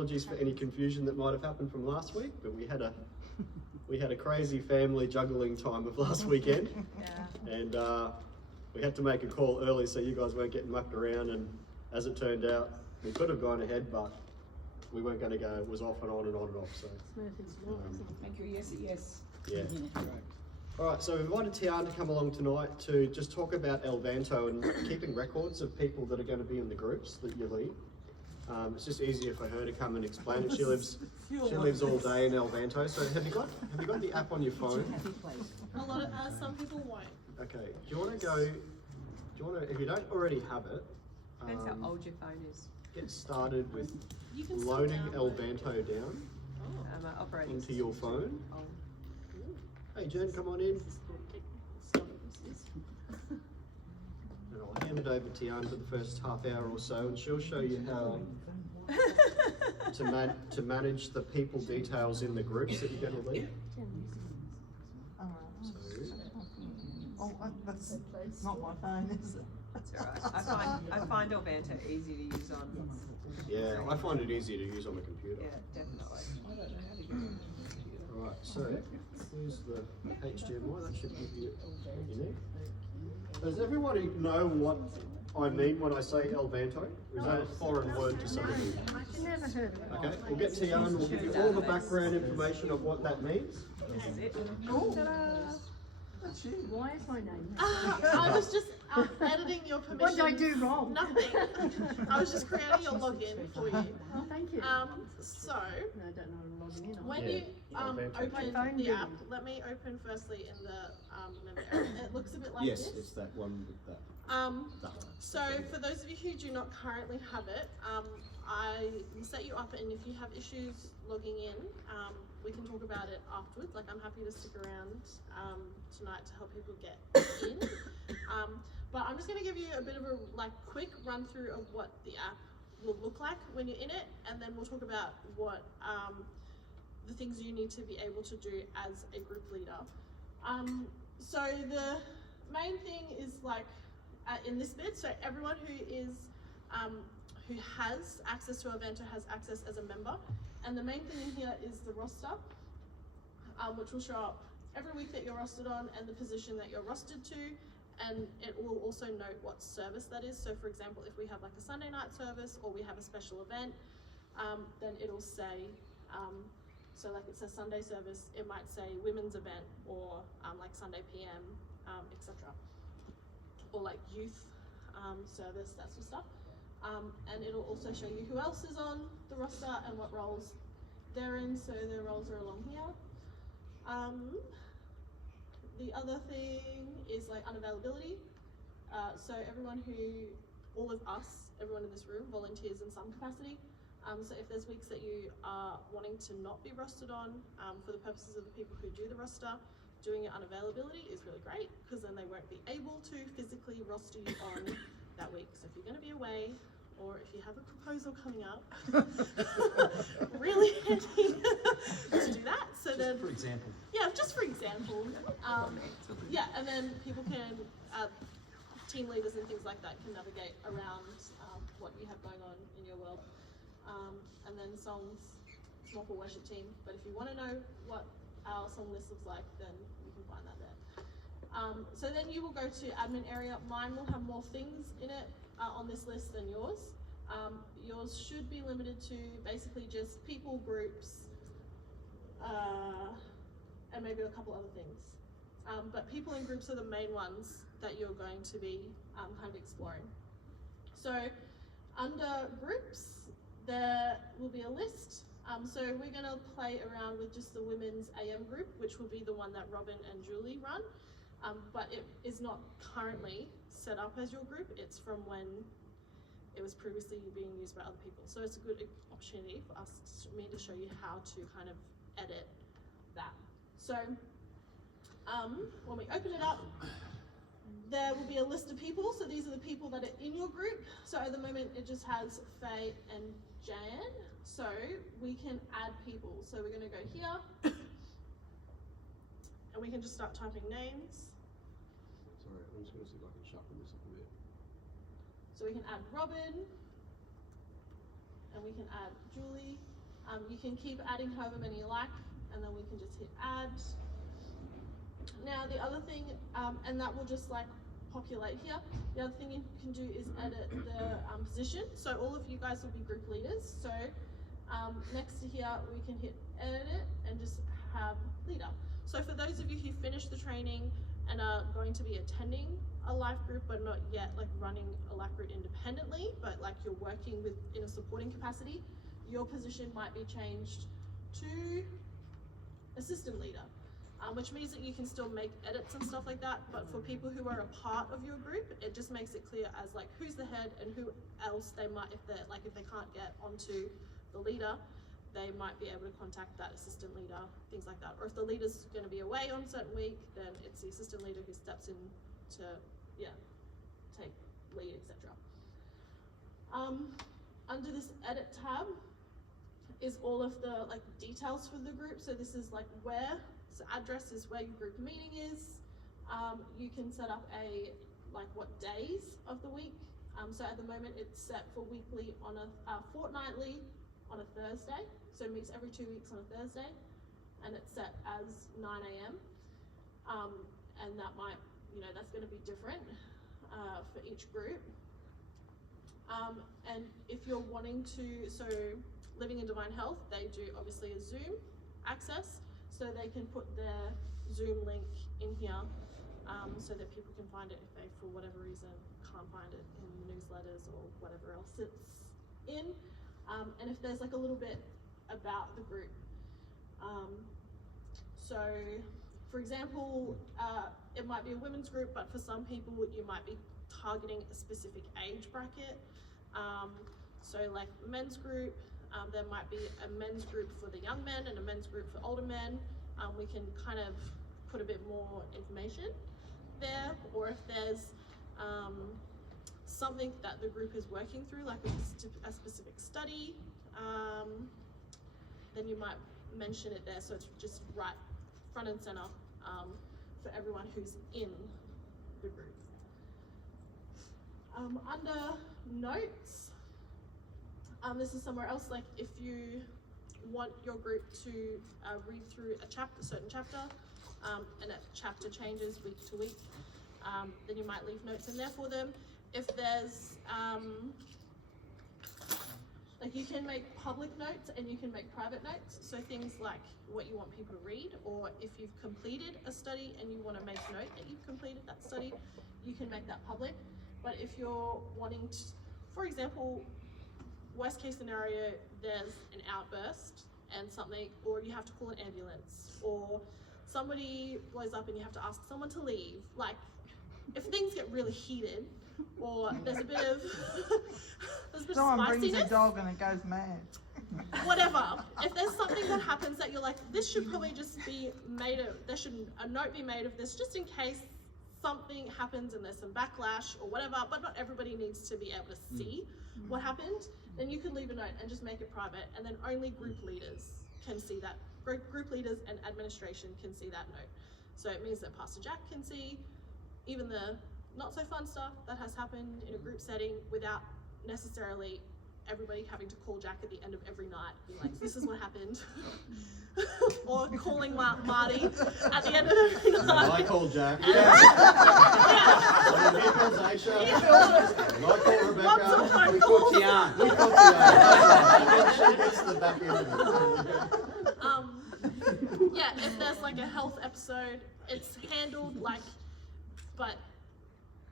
apologies for any confusion that might have happened from last week, but we had a crazy family juggling time of last weekend, and we had to make a call early so you guys weren't getting mucked around. And as it turned out, we could have gone ahead, but we weren't going to go. It was off and on and on and off. So thank you. Yes, yes. yeah. All right, so we've invited Tyahn to come along tonight to just talk about Elvanto and keeping records of people that are going to be in the groups that you lead. It's just easier for her to come and explain it. She lives all day in Elvanto. So have you got the app on your phone? A lot of some people won't. Okay. Do you want to if you don't already have it? Depends how old your phone is. Get started with You can loading Elvanto down Operating into your phone. Oh. Hey Jen, come on in. And I'll hand it over to Tyahn for the first half hour or so, and she'll show you how to manage the people details in the groups that you're going to lead. That's not my phone, is it? That's alright. I find Elvanto easy to use on. Yeah, I find it easier to use on the computer. Yeah, definitely. Right, so here's the HDMI. That should give you what you need. Does everybody know what I mean when I say Elvanto? Or is that a foreign word to some of you? I've never heard of it. Okay, we'll get Tyahn, we'll give you all the background information of what that means. This is it. That's you. Why is my name? I was just editing your permission. What did I do wrong? Nothing. I was just creating your login for you. Oh, thank you. So No, I don't know what I'm logging in on. when Yeah. you Elvanto. open the app, let me open firstly in the member area. It looks a bit like Yes, this. it's that one with that. So for those of you who do not currently have it, I will set you up, and if you have issues logging in, we can talk about it afterwards. Like, I'm happy to stick around tonight to help people get in. But I'm just going to give you a bit of a quick run through of what the app will look like when you're in it, and then we'll talk about what the things you need to be able to do as a group leader. So the main thing is in this bit, so everyone who has access to Elvanto has access as a member, and the main thing in here is the roster, which will show up every week that you're rostered on and the position that you're rostered to, and it will also note what service that is. So for example, if we have a Sunday night service or we have a special event, then it'll say, so it says Sunday service, it might say women's event, or Sunday PM, etc. Or youth service, that sort of stuff. And it'll also show you who else is on the roster and what roles they're in, so their roles are along here. The other thing is unavailability. So all of us, everyone in this room volunteers in some capacity. So if there's weeks that you are wanting to not be rostered on, for the purposes of the people who do the roster, doing it unavailability is really great, because then they won't be able to physically roster you on that week. So if you're going to be away, or if you have a proposal coming up, really handy to do that. So then, For example. yeah, just for example, yeah, and then people can, team leaders and things like that can navigate around what you have going on in your world. And then songs, it's more for worship team, but if you want to know what our song list looks like, then you can find that there. So then you will go to admin area. Mine will have more things in it on this list than yours. Yours should be limited to basically just people, groups, and maybe a couple other things. But people and groups are the main ones that you're going to be kind of exploring. So under groups, there will be a list. So we're going to play around with just the women's AM group, which will be the one that Robin and Julie run. But it is not currently set up as your group. It's from when it was previously being used by other people. So it's a good opportunity for me to show you how to kind of edit that. So when we open it up, there will be a list of people. So these are the people that are in your group. So at the moment it just has Faye and Jan. So we can add people. So we're going to go here and we can just start typing names. Sorry, I'm just going to see if I can shuffle this up a bit. So we can add Robin. and we can add Julie. You can keep adding however many you like, and then we can just hit add. Now the other thing, and that will just like populate here. The other thing you can do is edit the position. So all of you guys will be group leaders. So next to here, we can hit edit it and just have leader. So for those of you who finished the training and are going to be attending a life group but not yet like running a life group independently, but like you're working with in a supporting capacity, your position might be changed to assistant leader, which means that you can still make edits and stuff like that. But for people who are a part of your group, it just makes it clear as like who's the head and who else they might, if they can't get onto the leader, they might be able to contact that assistant leader, things like that. Or if the leader's going to be away on a certain week, then it's the assistant leader who steps in to, take lead, etc. Under this edit tab is all of the like details for the group. So this is like where, so address is where your group meeting is. You can set up what days of the week. So at the moment it's set for weekly on a fortnightly on a Thursday. So it meets every 2 weeks on a Thursday, and it's set as 9 AM. And that might, that's going to be different for each group. And if you're wanting to, so Living in Divine Health, they do obviously a Zoom access, so they can put their Zoom link in here so that people can find it if they, for whatever reason, can't find it in the newsletters or whatever else it's in. And if there's like a little bit about the group. So for example, it might be a women's group, but for some people you might be targeting a specific age bracket. So like men's group, there might be a men's group for the young men and a men's group for older men. We can kind of put a bit more information there, or if there's something that the group is working through, like a specific study, then you might mention it there, so it's just right front and center for everyone who's in the group. Under notes, this is somewhere else, like if you want your group to read through a certain chapter, and that chapter changes week to week, then you might leave notes in there for them. If there's, like you can make public notes and you can make private notes. So things like what you want people to read, or if you've completed a study and you want to make note that you've completed that study, you can make that public. But if you're wanting to, for example, worst case scenario, there's an outburst and something, or you have to call an ambulance, or somebody blows up and you have to ask someone to leave. Like, if things get really heated, or there's a bit of Someone brings spiciness, a dog and it goes mad. whatever. If there's something that happens that you're like, this should probably just be made of, there should a note be made of this, just in case something happens and there's some backlash or whatever, but not everybody needs to be able to see what happened, then you can leave a note and just make it private, and then only group leaders can see that. Group leaders and administration can see that note. So it means that Pastor Jack can see even the not so fun stuff that has happened in a group setting without necessarily everybody having to call Jack at the end of every night, be like, this is what happened. Or calling Marty at the end of every night. I call Jack. Yeah. He calls Aisha. I call Rebecca. Lots of phone We call calls. Tyahn. We call Tyahn. And then she gets the back end of it. Yeah, if there's like a health episode, it's handled like, but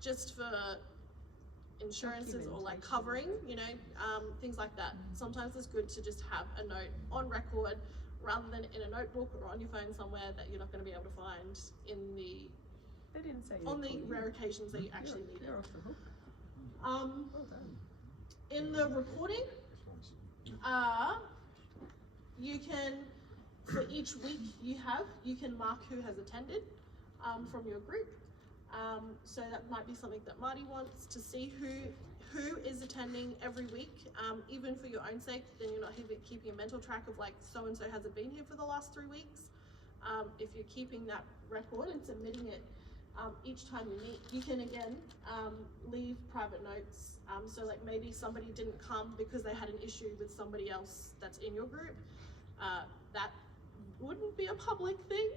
just for insurances or like covering, things like that. Sometimes it's good to just have a note on record rather than in a notebook or on your phone somewhere that you're not going to be able to find They didn't say on the rare occasions that you actually need it. In the reporting, you can, for each week you can mark who has attended from your group. So that might be something that Marty wants to see, who is attending every week, even for your own sake, then you're not keeping a mental track of like so-and-so hasn't been here for the last 3 weeks. If you're keeping that record and submitting it each time you meet, you can again leave private notes. So like maybe somebody didn't come because they had an issue with somebody else that's in your group. That wouldn't be a public thing,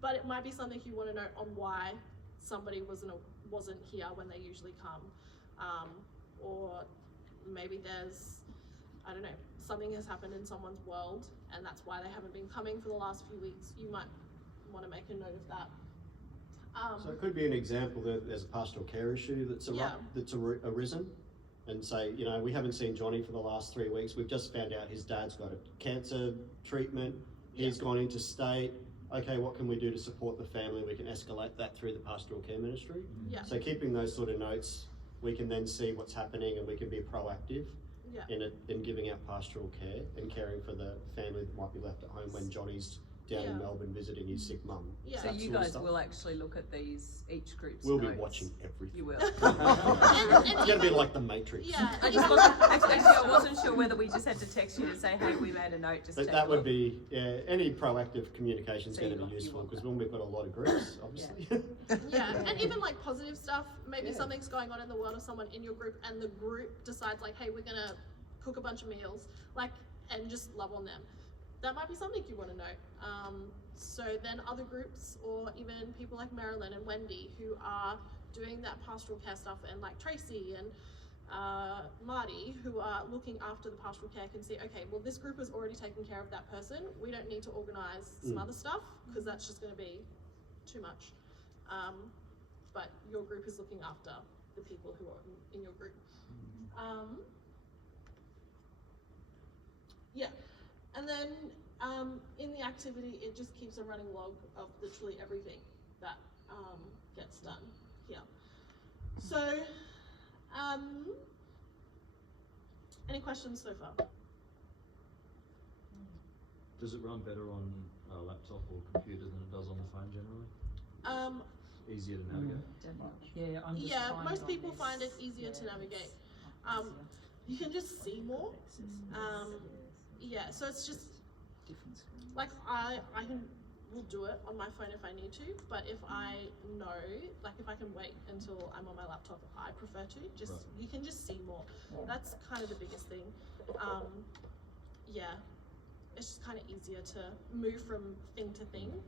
but it might be something you want to know on why somebody wasn't here when they usually come, or maybe there's, I don't know, something has happened in someone's world and that's why they haven't been coming for the last few weeks. You might want to make a note of that. So it could be an example that there's a pastoral care issue that's arisen, and say, you know, we haven't seen Johnny for the last 3 weeks. We've just found out his dad's got a cancer treatment. He's gone into state. Okay, what can we do to support the family? We can escalate that through the pastoral care ministry. Yeah. So keeping those sort of notes, we can then see what's happening and we can be proactive in giving out pastoral care and caring for the family that might be left at home when Johnny's down in Melbourne visiting his sick mum. Yeah. So you guys will actually look at each group's We'll notes. be watching everything. You will. It's going to be like the Matrix. Yeah. Actually, I wasn't sure whether we just had to text you to say, hey, we made a note, just But take that a would look. be, any proactive communication is So going to you be want- you useful want because that. when we've got a lot of groups, obviously. Yeah, and even like positive stuff, maybe something's going on in the world of someone in your group and the group decides like, hey, we're gonna cook a bunch of meals, like, and just love on them. That might be something you want to know. So then other groups, or even people like Marilyn and Wendy, who are doing that pastoral care stuff, and like Tracy and Marty, who are looking after the pastoral care, can see, okay, well, this group is already taking care of that person. We don't need to organize some other stuff because that's just going to be too much. But your group is looking after the people who are in your group. Yeah, and then in the activity, it just keeps a running log of literally everything that gets done here. So, any questions so far? Does it run better on a laptop or computer than it does on the phone generally? Easier to navigate? Yeah, I'm just Yeah, finding most on people this. find it easier to navigate. You can just see more. Yeah, so it's just Different screen. like will do it on my phone if I need to, but if I know, like if I can wait until I'm on my laptop, I prefer to. Just you can just see more. That's kind of the biggest thing. Yeah, it's just kind of easier to move from thing to thing